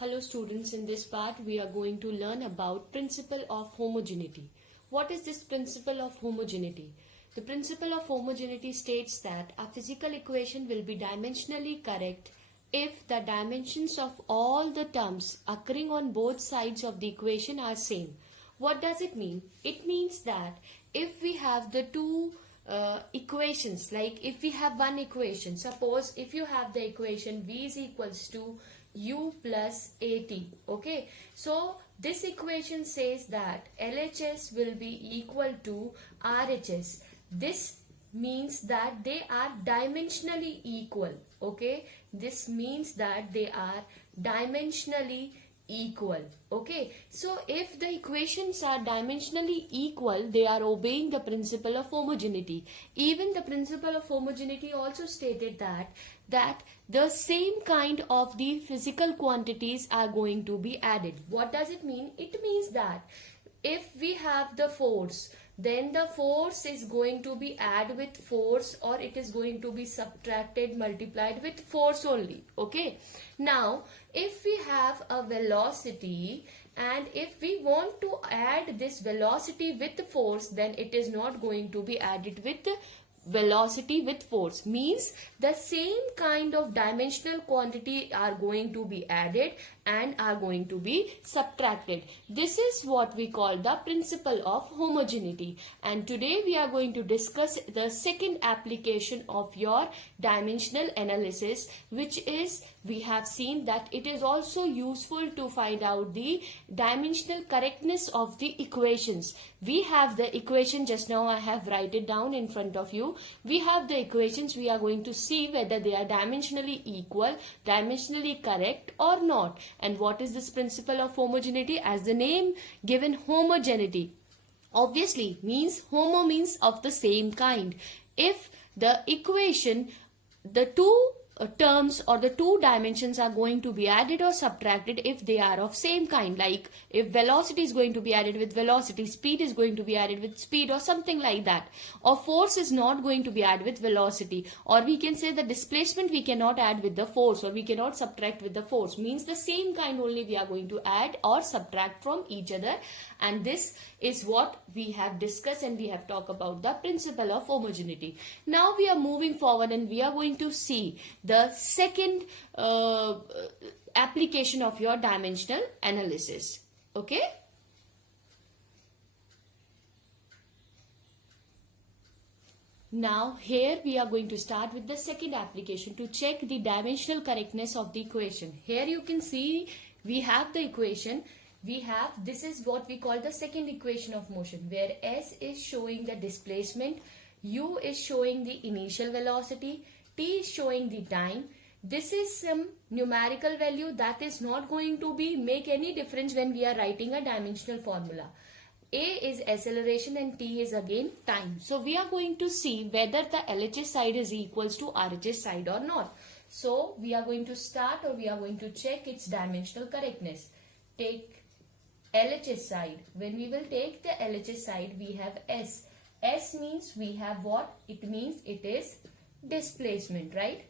Hello students, in this part we are going to learn about principle of homogeneity. What is this principle of homogeneity? The principle of homogeneity states that a physical equation will be dimensionally correct if the dimensions of all the terms occurring on both sides of the equation are same. What does it mean? It means that if we have the two equations, like if we have one equation, suppose if you have the equation v is equals to u plus at, okay, so this equation says that LHS will be equal to RHS. This means that they are dimensionally equal, okay, this means that they are dimensionally equal, okay. So if the equations are dimensionally equal, they are obeying the principle of homogeneity. Even the principle of homogeneity also stated that the same kind of the physical quantities are going to be added. What does it mean? It means that if we have the force, then the force is going to be added with force, or it is going to be subtracted, multiplied with force only, okay. Now if we have a velocity and if we want to add this velocity with force, then it is not going to be added with velocity with force, means the same kind of dimensional quantity are going to be added and are going to be subtracted. This is what we call the principle of homogeneity, and today we are going to discuss the second application of your dimensional analysis, which is, we have seen that it is also useful to find out the dimensional correctness of the equations. We have the equation, just now I have write it down in front of you. We have the equations, we are going to see whether they are dimensionally equal, dimensionally correct or not. And what is this principle of homogeneity? As the name given, homogeneity obviously means, homo means of the same kind. If the equation, the two terms or the two dimensions are going to be added or subtracted if they are of same kind, like if velocity is going to be added with velocity, speed is going to be added with speed, or something like that, or force is not going to be added with velocity, or we can say the displacement we cannot add with the force, or we cannot subtract with the force, means the same kind only we are going to add or subtract from each other. And this is what we have discussed, and we have talked about the principle of homogeneity. Now we are moving forward and we are going to see the second application of your dimensional analysis, okay. Now here we are going to start with the second application to check the dimensional correctness of the equation. Here you can see we have the equation. We have, this is what we call the second equation of motion, where S is showing the displacement, U is showing the initial velocity, T is showing the time. This is some numerical value that is not going to be make any difference when we are writing a dimensional formula. A is acceleration and T is again time. So we are going to see whether the LHS side is equals to RHS side or not. So we are going to start, or we are going to check its dimensional correctness. Take LHS side. When we will take the LHS side, we have S. S means we have what? It means it is displacement, right?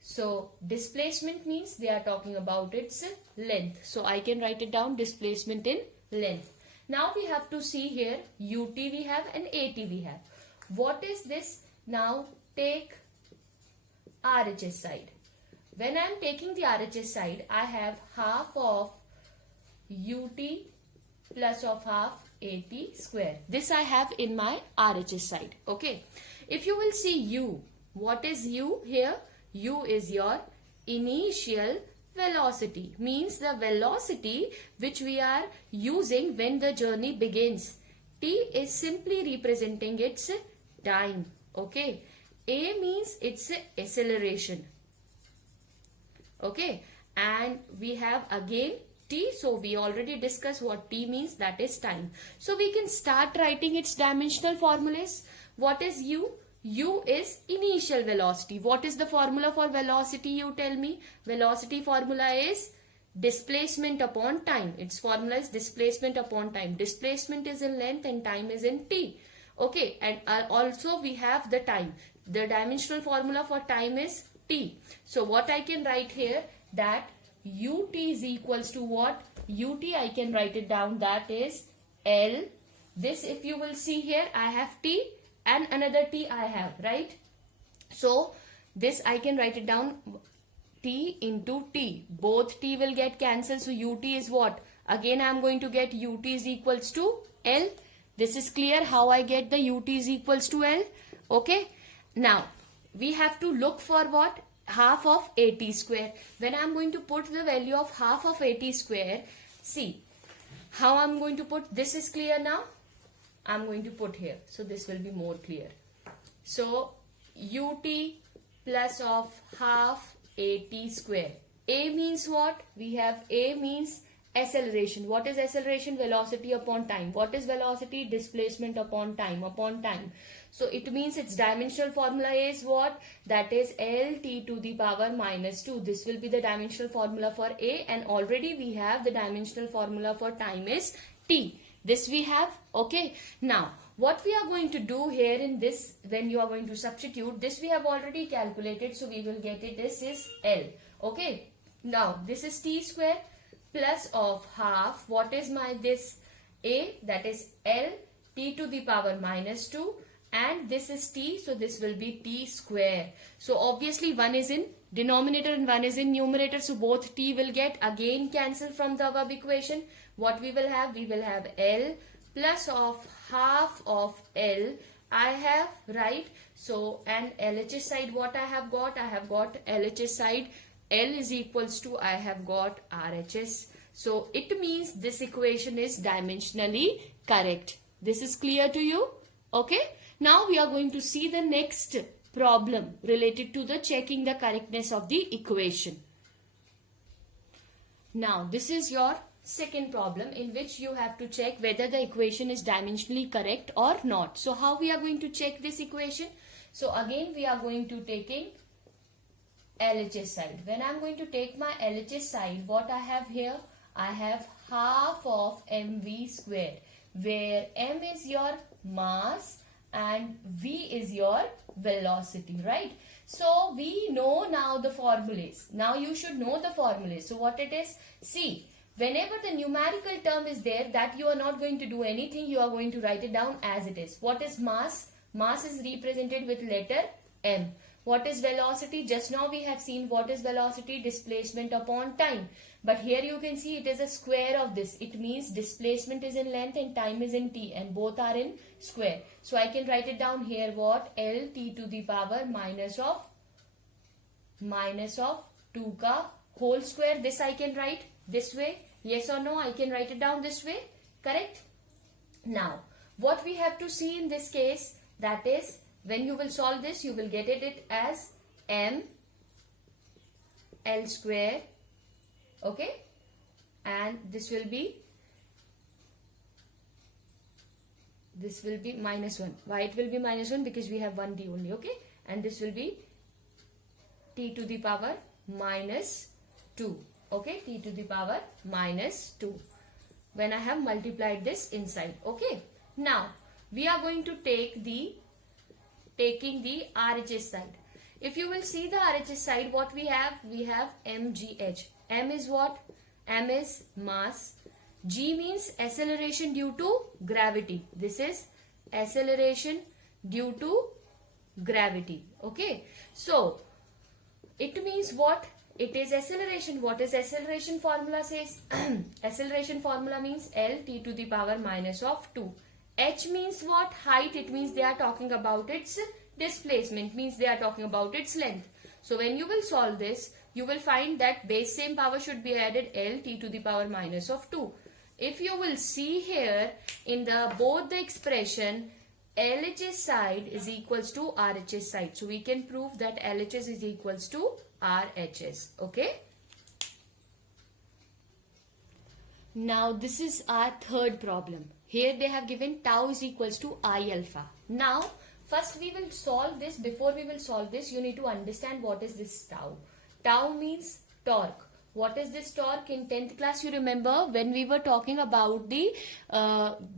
So displacement means they are talking about its length. So I can write it down, displacement in length. Now we have to see here UT we have and AT we have. What is this? Now take RHS side. When I am taking the RHS side, I have half of UT plus of half AT square. This I have in my RHS side, okay. If you will see U, what is U here? U is your initial velocity, means the velocity which we are using when the journey begins. T is simply representing its time, okay. A means its acceleration, okay, and we have again T. So we already discussed what T means, that is time. So we can start writing its dimensional formulas. What is U? U is initial velocity. What is the formula for velocity, you tell me? Velocity formula is displacement upon time. Its formula is displacement upon time. Displacement is in length and time is in T. Okay, and also we have the time. The dimensional formula for time is t. So what I can write here, that ut is equals to what? Ut, I can write it down, that is L. This, if you will see here, I have t and another t I have, right? So this I can write it down, t into t. Both t will get cancelled. So ut is what? Again I am going to get ut is equals to L. This is clear how I get the ut is equals to L. Okay. Now we have to look for what? Half of at square. When I am going to put the value of half of at square, see how I am going to put. This is clear now. I am going to put here. So this will be more clear. So ut plus of half at square. A means what? We have A means acceleration. What is acceleration? Velocity upon time. What is velocity? Displacement upon time. So it means its dimensional formula is what? That is L t to the power minus 2. This will be the dimensional formula for A, and already we have the dimensional formula for time is t. This we have. Okay. Now what we are going to do here in this, when you are going to substitute, this we have already calculated, so we will get it. This is L. Okay. Now this is t square plus of half. What is my this? A, that is L t to the power minus 2, and this is t, so this will be t square. So obviously one is in denominator and one is in numerator, so both t will get again cancelled from the above equation. What we will have? We will have L plus of half of L I have, right? So, and LHS side what I have got? I have got LHS side L is equals to, I have got RHS. So it means this equation is dimensionally correct. This is clear to you? Okay. Now we are going to see the next problem related to the checking the correctness of the equation. Now this is your second problem in which you have to check whether the equation is dimensionally correct or not. So how we are going to check this equation? So again we are going to taking LHS side. When I am going to take my LHS side, what I have here? I have half of mv square, where m is your mass and v is your velocity, right? So we know now the formulas. Now you should know the formulas. So what it is? See, whenever the numerical term is there, that you are not going to do anything. You are going to write it down as it is. What is mass? Mass is represented with letter m. What is velocity? Just now we have seen what is velocity? Displacement upon time. But here you can see it is a square of this. It means displacement is in length and time is in t, and both are in square. So I can write it down here what? L t to the power minus of 2 ka whole square. This I can write this way. Yes or no? I can write it down this way. Correct? Now what we have to see in this case, that is, when you will solve this, you will get it as m L square. Okay, and this will be minus 1. Why it will be minus 1? Because we have one d only. Okay, and this will be t to the power minus 2. Okay, t to the power minus 2 when I have multiplied this inside. Okay, now we are going to taking the RHS side. If you will see the RHS side, what we have mgh. M is what? M is mass. G means acceleration due to gravity. This is acceleration due to gravity. Okay, so it means what? It is acceleration. What is acceleration formula says? Acceleration formula means L t to the power minus of 2. H means what? Height. It means they are talking about its displacement, means they are talking about its length. So when you will solve this, you will find that base same power should be added, L t to the power minus of 2. If you will see here in the both the expression, LHS side is equals to RHS side. So we can prove that LHS is equals to RHS. Okay. Now this is our third problem. Here they have given tau is equals to I alpha. Now first we will solve this. Before we will solve this, you need to understand what is this tau. Tau means torque. What is this torque? In 10th class, you remember when we were talking about the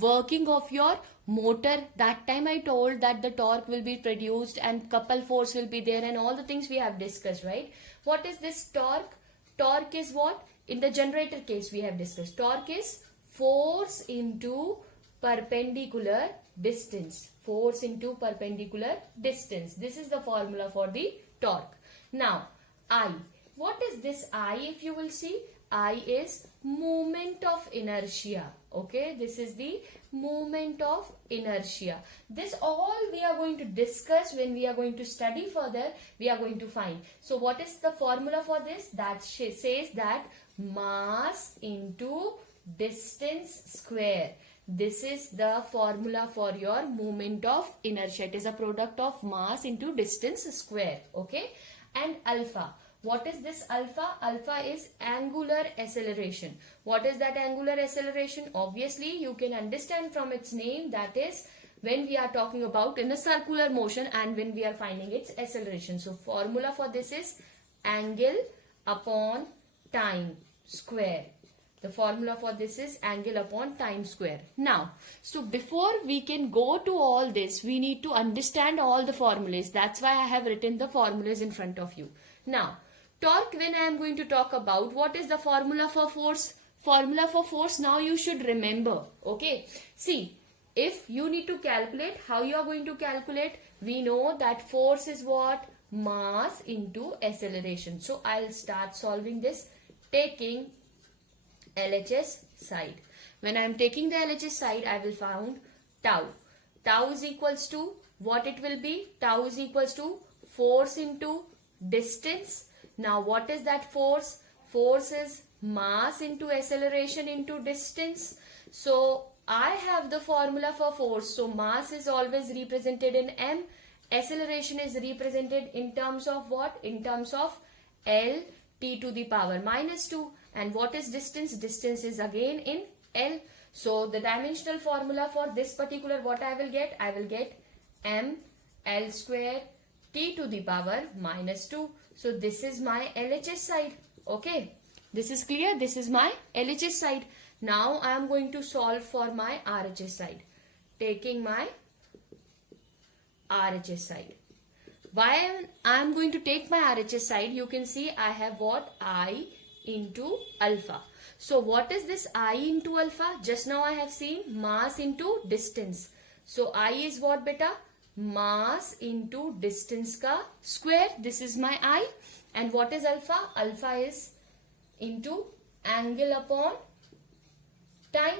working of your motor, that time I told that the torque will be produced and couple force will be there and all the things we have discussed, right? What is this torque? Torque is what? In the generator case we have discussed. Torque is force into perpendicular distance. Force into perpendicular distance. This is the formula for the torque. Now, I. What is this I, if you will see? I is moment of inertia. Okay, this is the moment of inertia. This all we are going to discuss when we are going to study further. We are going to find. So what is the formula for this? That says that mass into distance square. This is the formula for your moment of inertia. It is a product of mass into distance square. Okay, and alpha. What is this alpha? Alpha is angular acceleration. What is that angular acceleration? Obviously, you can understand from its name, that is when we are talking about in a circular motion and when we are finding its acceleration. So, formula for this is angle upon time square. The formula for this is angle upon time square. Now, so before we can go to all this, we need to understand all the formulas. That's why I have written the formulas in front of you. Now, torque, when I am going to talk about, what is the formula for force? Formula for force now you should remember. Okay. See, if you need to calculate, how you are going to calculate? We know that force is what? Mass into acceleration. So, I'll start solving this taking LHS side. When I am taking the LHS side, I will find tau. Tau is equals to, what it will be? Tau is equals to force into distance. Now, what is that force? Force is mass into acceleration into distance. So, I have the formula for force. So, mass is always represented in m. Acceleration is represented in terms of what? In terms of L t to the power minus 2. And what is distance? Distance is again in L. So, the dimensional formula for this particular, what I will get? I will get m L square t to the power minus 2. So, this is my LHS side. Okay. This is clear. This is my LHS side. Now, I am going to solve for my RHS side. Taking my RHS side. Why I am going to take my RHS side? You can see I have what? I into alpha. So, what is this I into alpha? Just now I have seen mass into distance. So, I is what beta? Mass into distance ka square. This is my I. And what is alpha? Alpha is into angle upon time.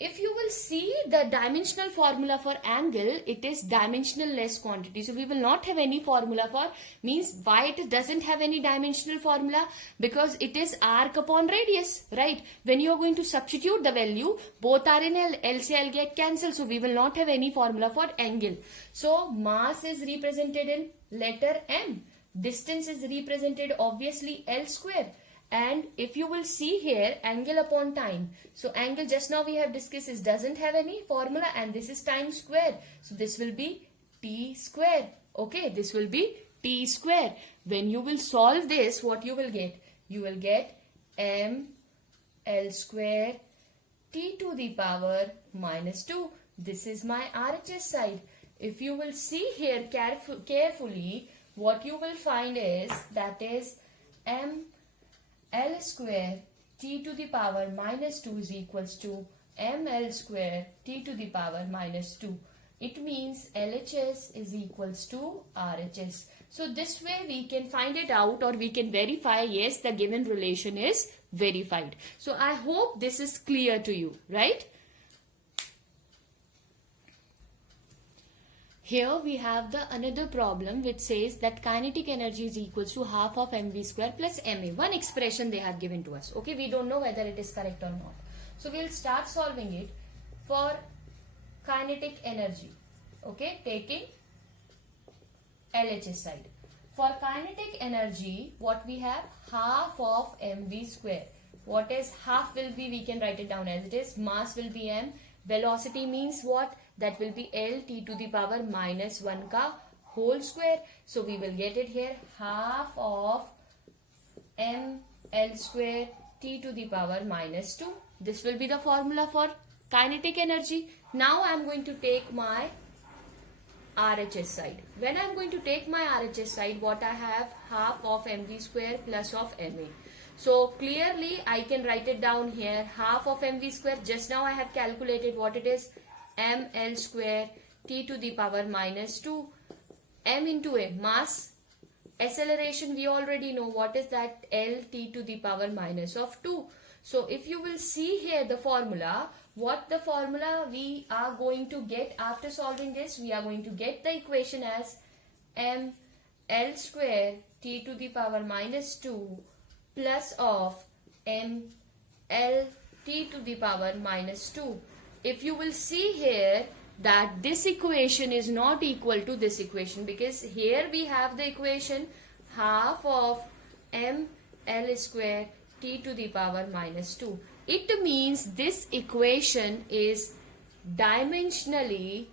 If you will see the dimensional formula for angle, it is dimensionless quantity. So, we will not have any formula for, means why it doesn't have any dimensional formula? Because it is arc upon radius, right? When you are going to substitute the value, both are in L, L se L get cancelled. So, we will not have any formula for angle. So, mass is represented in letter M. Distance is represented obviously L square. And if you will see here, angle upon time. So, angle just now we have discussed is doesn't have any formula and this is time square. So, this will be t square. Okay, this will be t square. When you will solve this, what you will get? You will get m L square t to the power minus 2. This is my RHS side. If you will see here carefully, what you will find is, that is m L square t to the power minus 2 is equals to ml square t to the power minus 2. It means LHS is equals to RHS. So this way we can find it out, or we can verify, yes, the given relation is verified. So I hope this is clear to you, right? Here we have the another problem which says that kinetic energy is equals to half of mv square plus ma. One expression they have given to us. Okay, we don't know whether it is correct or not. So we'll start solving it for kinetic energy. Okay, taking LHS side. For kinetic energy, what we have? Half of mv square. What is half will be? We can write it down as it is. Mass will be m. Velocity means what? That will be L t to the power minus 1 ka whole square. So, we will get it here, half of m L square t to the power minus 2. This will be the formula for kinetic energy. Now I am going to take my RHS side. When I am going to take my RHS side, what I have, half of mv square plus of ma. So clearly I can write it down here, half of mv square. Just now I have calculated what it is, ml square t to the power minus 2, m into a, mass. Acceleration we already know what is that, L t to the power minus of 2. So if you will see here the formula, what the formula we are going to get after solving this, we are going to get the equation as m L square t to the power minus 2 plus of m L t to the power minus 2. If you will see here that this equation is not equal to this equation, because here we have the equation half of m L square t to the power minus 2. It means this equation is dimensionally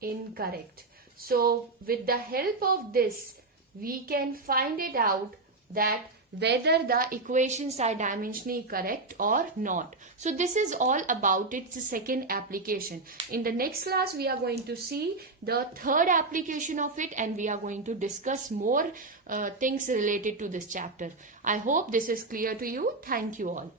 incorrect. So with the help of this, we can find it out that whether the equations are dimensionally correct or not. So this is all about its second application. In the next class, we are going to see the third application of it, and we are going to discuss more things related to this chapter. I hope this is clear to you. Thank you all.